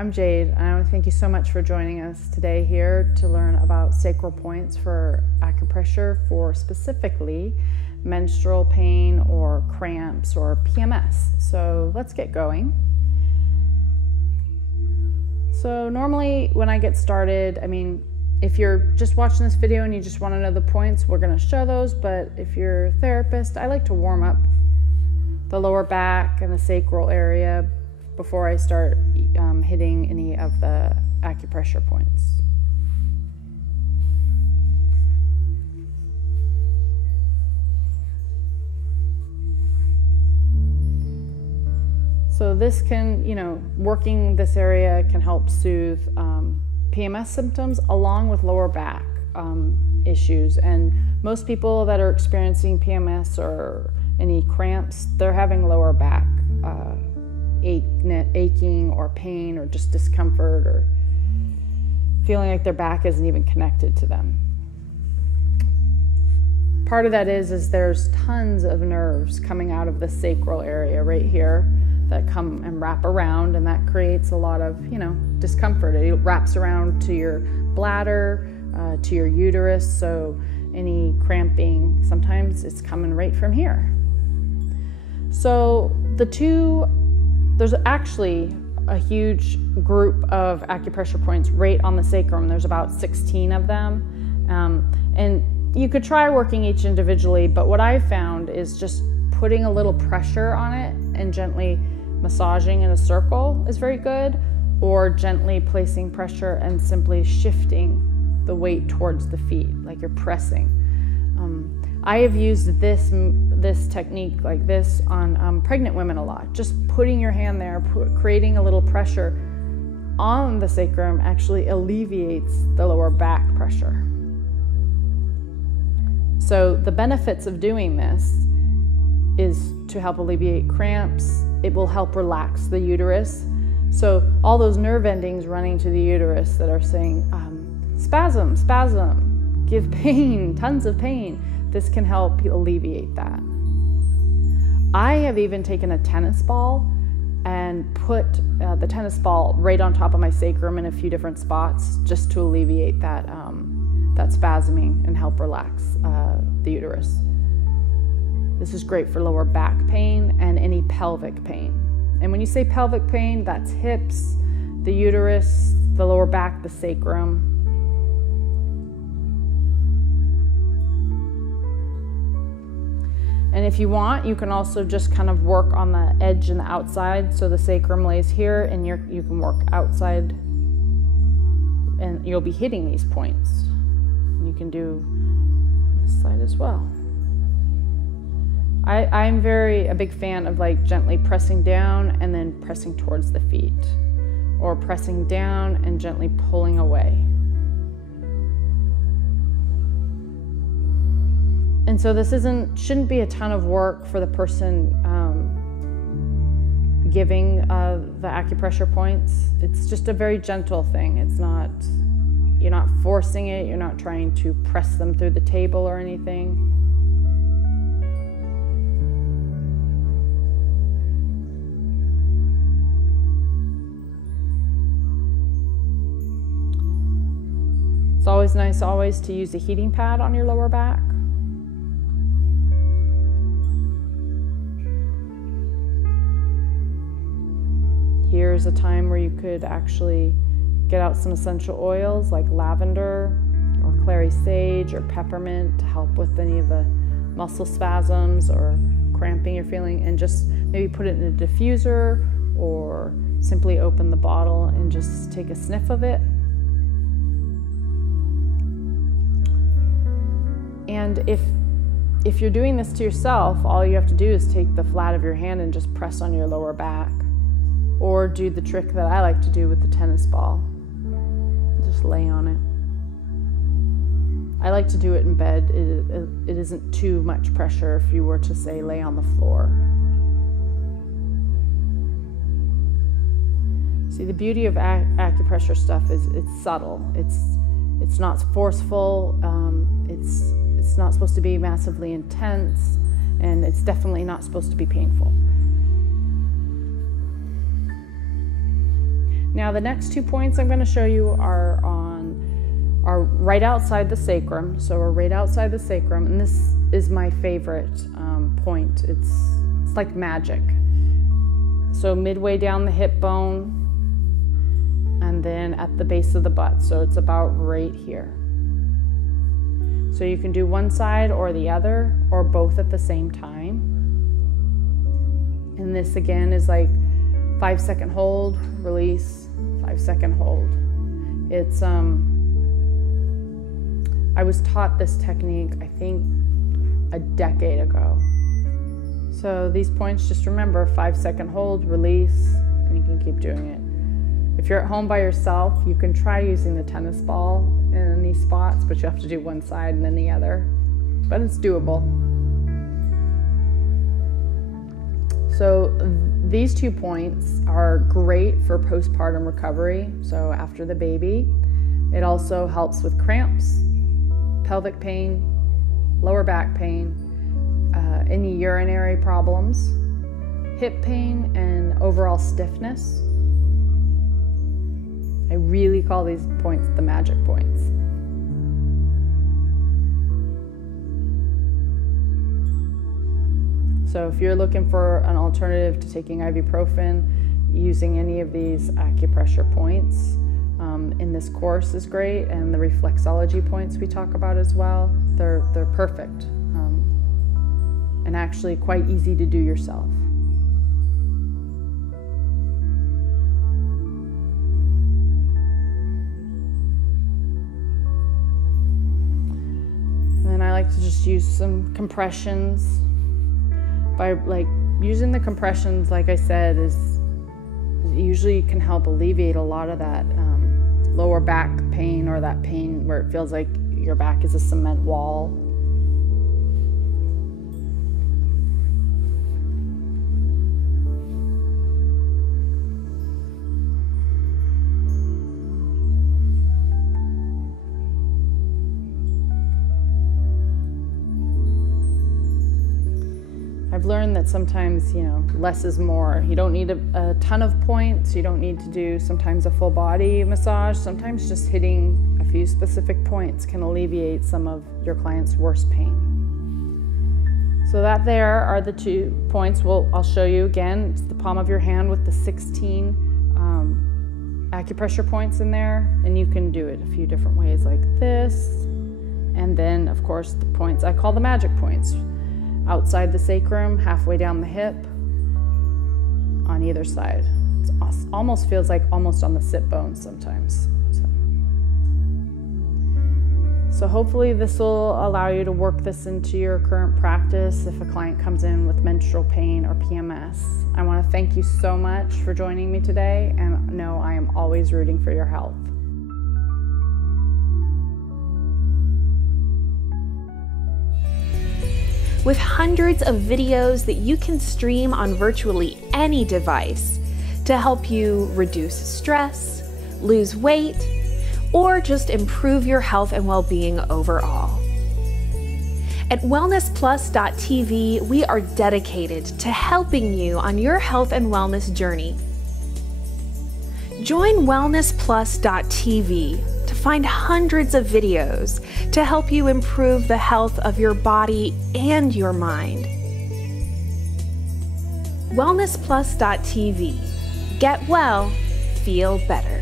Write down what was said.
I'm Jade, and I want to thank you so much for joining us today here to learn about sacral points for acupressure for specifically menstrual pain or cramps or PMS. So let's get going. So normally when I get started, if you're just watching this video and you just want to know the points, we're going to show those, but if you're a therapist, I like to warm up the lower back and the sacral area before I start hitting any of the acupressure points. So this can, working this area can help soothe PMS symptoms along with lower back issues. And most people that are experiencing PMS or any cramps, they're having lower back aching or pain or just discomfort or feeling like their back isn't even connected to them. Part of that is there's tons of nerves coming out of the sacral area right here that come and wrap around, and that creates a lot of, discomfort. It wraps around to your bladder, to your uterus, so any cramping, sometimes it's coming right from here. So there's actually a huge group of acupressure points right on the sacrum. There's about 16 of them. And you could try working each individually, but what I found is just putting a little pressure on it and gently massaging in a circle is very good, or gently placing pressure and simply shifting the weight towards the feet, like you're pressing. I have used this technique like this on pregnant women a lot. Just putting your hand there, creating a little pressure on the sacrum actually alleviates the lower back pressure. So the benefits of doing this is to help alleviate cramps. It will help relax the uterus. So all those nerve endings running to the uterus that are saying, spasm, spasm, give pain, tons of pain. This can help alleviate that. I have even taken a tennis ball and put the tennis ball right on top of my sacrum in a few different spots just to alleviate that, that spasming and help relax the uterus. This is great for lower back pain and any pelvic pain. And when you say pelvic pain, that's hips, the uterus, the lower back, the sacrum. And if you want, you can also just kind of work on the edge and the outside. So the sacrum lays here and you can work outside and you'll be hitting these points. And you can do on this side as well. I'm a big fan of like gently pressing down and then pressing towards the feet, or pressing down and gently pulling away. And so this shouldn't be a ton of work for the person giving the acupressure points. It's just a very gentle thing. You're not forcing it, you're not trying to press them through the table or anything. It's always nice to use a heating pad on your lower back. Here's a time where you could actually get out some essential oils like lavender or clary sage or peppermint to help with any of the muscle spasms or cramping you're feeling, and just maybe put it in a diffuser or simply open the bottle and just take a sniff of it. And if you're doing this to yourself, all you have to do is take the flat of your hand and just press on your lower back, or do the trick that I like to do with the tennis ball. Just lay on it. I like to do it in bed. It isn't too much pressure if you were to say lay on the floor. See, the beauty of acupressure stuff is it's subtle. It's not forceful. It's not supposed to be massively intense, and it's definitely not supposed to be painful. Now the next 2 points I'm going to show you are right outside the sacrum. So we're right outside the sacrum, and this is my favorite point. It's like magic. So midway down the hip bone, and then at the base of the butt. So it's about right here. So you can do one side or the other, or both at the same time. And this again is like 5-second hold, release, 5-second hold. It's I was taught this technique, I think, a decade ago. So these points, just remember, 5-second hold, release, and you can keep doing it. If you're at home by yourself, you can try using the tennis ball in these spots, but you have to do one side and then the other. But it's doable. So these 2 points are great for postpartum recovery, so after the baby. It also helps with cramps, pelvic pain, lower back pain, any urinary problems, hip pain, and overall stiffness. I really call these points the magic points. So if you're looking for an alternative to taking ibuprofen, using any of these acupressure points in this course is great, and the reflexology points we talk about as well. They're perfect and actually quite easy to do yourself. And I like to just use some compressions. By using the compressions, like I said, usually can help alleviate a lot of that lower back pain, or that pain where it feels like your back is a cement wall. I've learned that sometimes, less is more. You don't need a ton of points. You don't need to do sometimes a full body massage. Sometimes just hitting a few specific points can alleviate some of your client's worst pain. So that there are the 2 points. I'll show you again. It's the palm of your hand with the 16 acupressure points in there, and you can do it a few different ways like this. And then, of course, the points I call the magic points. Outside the sacrum, halfway down the hip, on either side. It almost feels like almost on the sit bone sometimes. So hopefully this will allow you to work this into your current practice if a client comes in with menstrual pain or PMS. I want to thank you so much for joining me today, and know I am always rooting for your health. With hundreds of videos that you can stream on virtually any device to help you reduce stress, lose weight, or just improve your health and well-being overall. At WellnessPlus.tv, we are dedicated to helping you on your health and wellness journey. Join WellnessPlus.tv to find hundreds of videos to help you improve the health of your body and your mind. WellnessPlus.tv. Get well, feel better.